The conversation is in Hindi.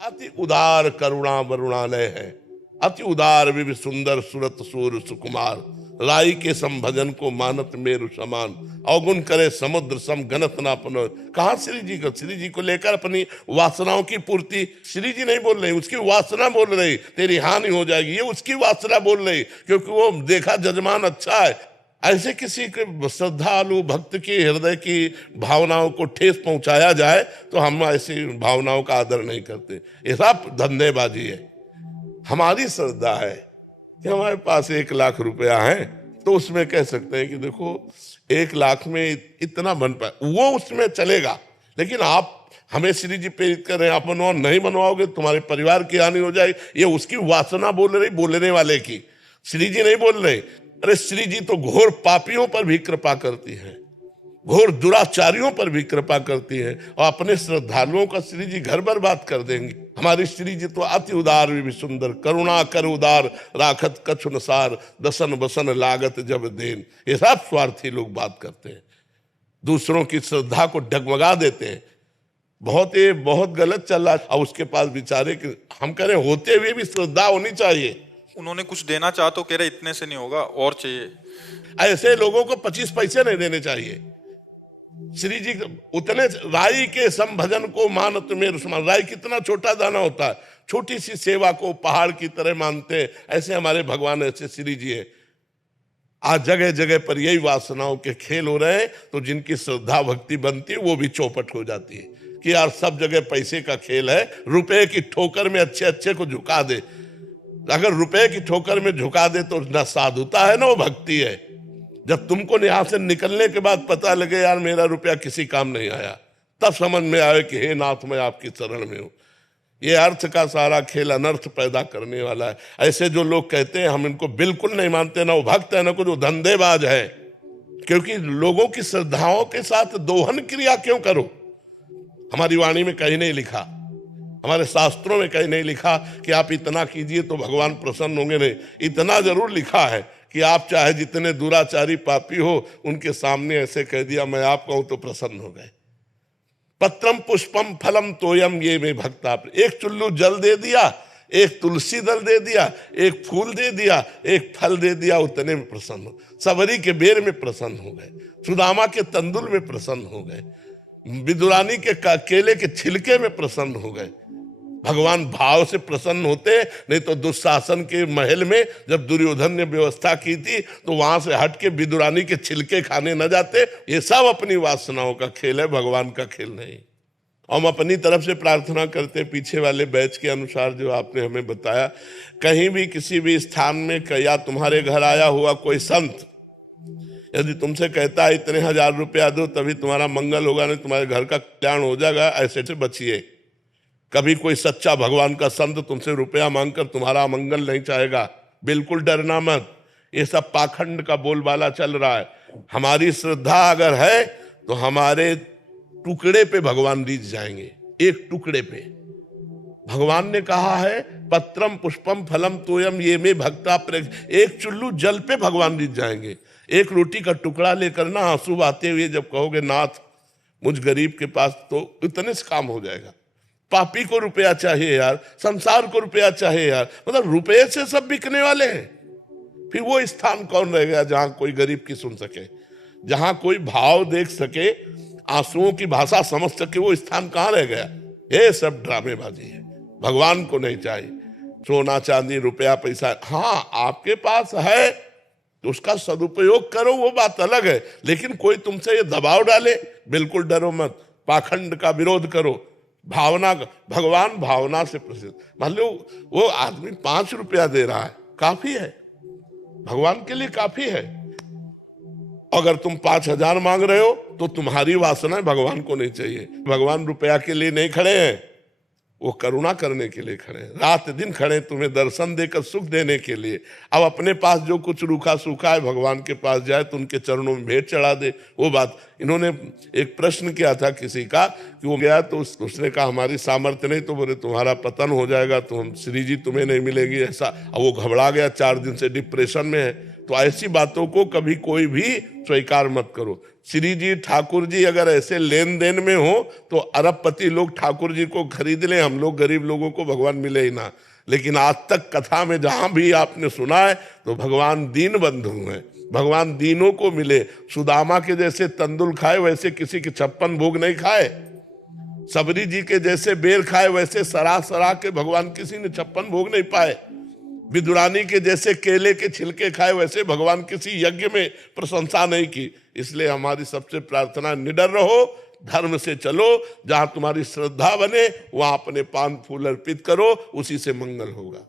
अति उदार करुणा वरुणालय है। अति उदार विवि सुंदर सुरत सूर सुकुमार, लाई के संभजन को मानत मेरु समान, अवगुण करे समुद्र सम गणत ना पनो। कहा श्री जी को, श्री जी को लेकर अपनी वासनाओं की पूर्ति श्री जी नहीं बोल रहे, उसकी वासना बोल रही, तेरी हानि हो जाएगी, ये उसकी वासना बोल रही, क्योंकि वो देखा जजमान अच्छा है। ऐसे किसी के श्रद्धालु भक्त की हृदय की भावनाओं को ठेस पहुंचाया जाए तो हम ऐसी भावनाओं का आदर नहीं करते। ये सब धंधेबाजी है। हमारी श्रद्धा है कि हमारे पास 1 लाख रुपया है तो उसमें कह सकते हैं कि देखो 1 लाख में इतना बन पाए, वो उसमें चलेगा। लेकिन आप हमें श्री जी प्रेरित कर रहे हैं, आप बनवाओ, नहीं बनवाओगे तुम्हारे परिवार की हानि हो जाएगी। ये उसकी वासना बोल रही, बोलने वाले की, श्री जी नहीं बोल रहे। अरे श्री जी तो घोर पापियों पर भी कृपा करती है, घोर दुराचारियों पर भी कृपा करती है, और अपने श्रद्धालुओं का श्री जी घर बर्बाद कर देंगे। हमारी श्री जी तो अति उदार भी सुंदर, करुणा कर उदार राखत कछु नसार, दसन बसन लागत जब देन। ये सब स्वार्थी लोग बात करते हैं, दूसरों की श्रद्धा को डगमगा देते हैं। बहुत गलत चल रहा है। और उसके पास बेचारे, हम कह रहे होते हुए भी श्रद्धा होनी चाहिए। उन्होंने कुछ देना चाहा तो कह रहे इतने से नहीं होगा, और चाहिए। ऐसे लोगों को 25 पैसे नहीं देने चाहिए। श्री जी उतने, राई के संभजन को मानत मेरु समान, राई कितना छोटा दाना होता है, छोटी सी सेवा को पहाड़ की तरह मानते हैं। ऐसे हमारे भगवान, ऐसे श्री जी है। आज जगह जगह पर यही वासनाओं के खेल हो रहे हैं, तो जिनकी श्रद्धा भक्ति बनती है वो भी चौपट हो जाती है कि यार सब जगह पैसे का खेल है, रुपए की ठोकर में अच्छे अच्छे को झुका दे। अगर रुपए की ठोकर में झुका दे तो ना साधुता है ना वो भक्ति है। जब तुमको यहाँ से निकलने के बाद पता लगे यार मेरा रुपया किसी काम नहीं आया, तब समझ में आए कि हे नाथ मैं आपकी शरण में हूं। ये अर्थ का सारा खेल अनर्थ पैदा करने वाला है। ऐसे जो लोग कहते हैं हम इनको बिल्कुल नहीं मानते, ना वो भक्त है ना कुछ, वो धंधेबाज है। क्योंकि लोगों की श्रद्धाओं के साथ दोहन क्रिया क्यों करो? हमारी वाणी में कहीं नहीं लिखा, हमारे शास्त्रों में कहीं नहीं लिखा कि आप इतना कीजिए तो भगवान प्रसन्न होंगे। नहीं, इतना जरूर लिखा है कि आप चाहे जितने दुराचारी पापी हो उनके सामने ऐसे कह दिया मैं आप कहूं तो प्रसन्न हो गए। पत्रम पुष्पम फलम तोयम ये में भक्ता, एक चुल्लू जल दे दिया, एक तुलसी दल दे दिया, एक फूल दे दिया, एक फल दे दिया, उतने में प्रसन्न हो। सबरी के बेर में प्रसन्न हो गए, सुदामा के तंदुल में प्रसन्न हो गए, विदुरानी के केले के छिलके में प्रसन्न हो गए। भगवान भाव से प्रसन्न होते। नहीं तो दुशासन के महल में जब दुर्योधन ने व्यवस्था की थी तो वहां से हट के विदुरानी के छिलके खाने न जाते। ये सब अपनी वासनाओं का खेल है, भगवान का खेल नहीं। हम अपनी तरफ से प्रार्थना करते हैं पीछे वाले बैच के अनुसार जो आपने हमें बताया। कहीं भी किसी भी स्थान में या तुम्हारे घर आया हुआ कोई संत यदि तुमसे कहता है इतने 1000 रुपया दो तभी तुम्हारा मंगल होगा, नहीं तुम्हारे घर का कल्याण हो जाएगा, ऐसे से बचिए। कभी कोई सच्चा भगवान का संत तुमसे रुपया मांगकर तुम्हारा मंगल नहीं चाहेगा, बिल्कुल डरना मत। ये सब पाखंड का बोलबाला चल रहा है। हमारी श्रद्धा अगर है तो हमारे टुकड़े पे भगवान रीझ जाएंगे, एक टुकड़े पे। भगवान ने कहा है पत्रम पुष्पम फलम तोयम ये में भक्ता, एक चुल्लू जल पे भगवान रीझ जाएंगे। एक रोटी का टुकड़ा लेकर ना आंसू बहाते हुए जब कहोगे नाथ मुझ गरीब के पास, तो इतने से काम हो जाएगा। पापी को रुपया चाहिए यार, संसार को रुपया चाहिए यार, मतलब रुपये से सब बिकने वाले हैं। फिर वो स्थान कौन रह गया जहां कोई गरीब की सुन सके, जहां कोई भाव देख सके, आंसुओं की भाषा समझ सके, वो स्थान कहां रह गया? ये सब ड्रामेबाजी है, भगवान को नहीं चाहिए। सोना चांदी रुपया पैसा, हाँ आपके पास है तो उसका सदुपयोग करो, वो बात अलग है। लेकिन कोई तुमसे ये दबाव डाले, बिल्कुल डरो मत, पाखंड का विरोध करो। भावना, भगवान भावना से प्रसिद्ध। मान लो वो आदमी 5 रुपया दे रहा है, काफी है, भगवान के लिए काफी है। अगर तुम 5000 मांग रहे हो तो तुम्हारी वासना भगवान को नहीं चाहिए। भगवान रुपया के लिए नहीं खड़े हैं, वो करुणा करने के लिए खड़े हैं। रात दिन खड़े तुम्हें दर्शन देकर सुख देने के लिए। अब अपने पास जो कुछ रूखा सूखा है भगवान के पास जाए तो उनके चरणों में भेंट चढ़ा दे। वो बात, इन्होंने एक प्रश्न किया था किसी का कि वो गया तो उसने कहा हमारी सामर्थ्य नहीं, तो बोले तुम्हारा पतन हो जाएगा, तो हम श्री जी तुम्हें नहीं मिलेगी ऐसा। अब वो घबरा गया, 4 दिन से डिप्रेशन में है। तो ऐसी बातों को कभी कोई भी स्वीकार मत करो। श्री जी ठाकुर जी अगर ऐसे लेन देन में हो तो अरबपति लोग ठाकुर जी को खरीद लें, हम लोग गरीब लोगों को भगवान मिले ही ना। लेकिन आज तक कथा में जहां भी आपने सुना है तो भगवान दीन बंधु हैं, भगवान दीनों को मिले। सुदामा के जैसे तंदुल खाए वैसे किसी के 56 भोग नहीं खाए, सबरी जी के जैसे बेर खाए वैसे सरा सरा के भगवान किसी ने 56 भोग नहीं पाए। विदुरानी के जैसे केले के छिलके खाए वैसे भगवान किसी यज्ञ में प्रशंसा नहीं की। इसलिए हमारी सबसे प्रार्थना, निडर रहो, धर्म से चलो, जहां तुम्हारी श्रद्धा बने वहां अपने पान फूल अर्पित करो, उसी से मंगल होगा।